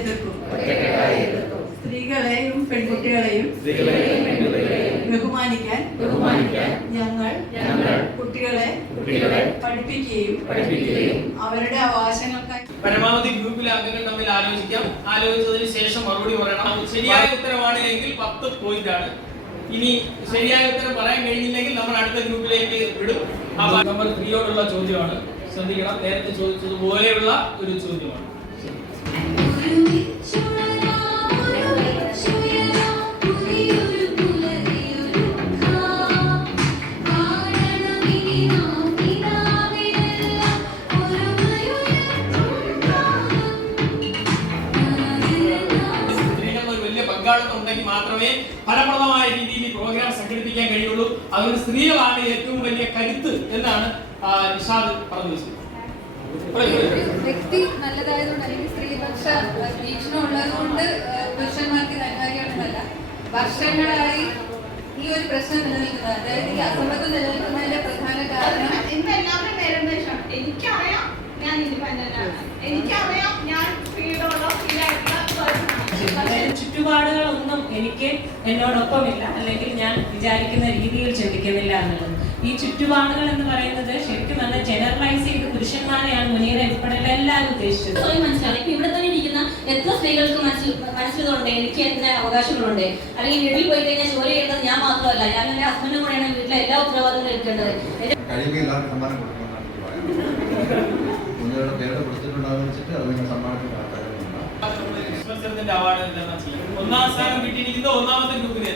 എതിർക്കും. സ്ത്രീകളെയും പെൺകുട്ടികളെയും ബഹുമാനിക്കാൻ ഞങ്ങൾ കുട്ടികളെ പഠിപ്പിക്കുകയും അവരുടെ അവകാശങ്ങൾക്കായി പരമാവധി ഗ്രൂപ്പിലെ അംഗങ്ങൾ തമ്മിൽ ആലോചിക്കാം. ആലോചിച്ചതിന് ശേഷം മറുപടി പറയണം. ശരിയായ ഉത്തരമാണ് എങ്കിൽ 10 പോയിന്റ് ആണ്. ഇനി ശരിയായ ഉത്തരം പറയാൻ കഴിഞ്ഞില്ലെങ്കിൽ നമ്മൾ അടുത്ത ഗ്രൂപ്പിലേക്ക് വിടും. നമ്പർ 3 യോടുള്ള ചോദ്യമാണ്. ശ്രദ്ധിക്കണം, നേരത്തെ ചോദിച്ചതുപോലെയുള്ള ഒരു ചോദ്യമാണ്. ഉണ്ടെങ്കിൽ മാത്രമേ ഫലപ്രദമായ രീതിയിൽ ഈ പ്രോഗ്രാം സംഘടിപ്പിക്കാൻ കഴിയുള്ളൂ. അതുകൊണ്ട് സ്ത്രീകളാണ് ഏറ്റവും വലിയ കരുത്ത് എന്നാണ് നിഷാദ് പറഞ്ഞു വെച്ചത്. വ്യക്തി നല്ലതായതുകൊണ്ട് അല്ലെങ്കിൽ സ്ത്രീപക്ഷ വീക്ഷണം ഉള്ളതുകൊണ്ട് പുരുഷന്മാർക്ക് കൈകാര്യമാണെന്നല്ല, വർഷങ്ങളായി ഈ ഒരു പ്രശ്നം നിലനിൽക്കുന്നത്, അതായത് ഈ അസമത്വം നിലനിൽക്കുന്നതിന്റെ പ്രധാന കാരണം ഇന്ന് എല്ലാവരും പേരന്റേഷാണ്. എനിക്കറിയാം ഞാൻ ഇൻഡിപെൻഡന്റ് ആണ്, എനിക്കറിയാം ഞാൻ ഫ്രീഡമുള്ള ചുറ്റുപാടുകളൊന്നും എനിക്ക് എന്നോടൊപ്പമില്ല, അല്ലെങ്കിൽ ഞാൻ വിചാരിക്കുന്ന രീതിയിൽ ചിന്തിക്കുന്നില്ല എന്നുള്ളത്. ഈ ചുറ്റുപാടുകൾ എന്ന് പറയുന്നത് ശരിക്കും നല്ല ജനറലൈസ് ചെയ്ത് പുരുഷന്മാരെയാണ് മുനീറ ഉൾപ്പെടെയുള്ള എല്ലാവരും ഉദ്ദേശിച്ചത്. മനസ്സിലാണ്. ഇപ്പൊ ഇവിടെ തന്നെ ഇരിക്കുന്ന എത്ര സ്ത്രീകൾക്ക് മനസ്സിലുണ്ട് എനിക്ക് എന്റെ അവകാശങ്ങളുണ്ട്, അല്ലെങ്കിൽ വീട്ടിൽ പോയി കഴിഞ്ഞാൽ ജോലി ചെയ്യുന്നത് ഞാൻ മാത്രമല്ല, ഞാൻ എന്റെ ഹസ്ബൻഡും കൂടെയാണ് വീട്ടിലെ എല്ലാ ഉത്തരവാദിത്തങ്ങളും എടുക്കേണ്ടത്. അവാർഡ് ഒന്നാം സ്ഥാനം കിട്ടിയിരിക്കുന്ന ഒന്നാമത്തെ ഗ്രൂപ്പിന്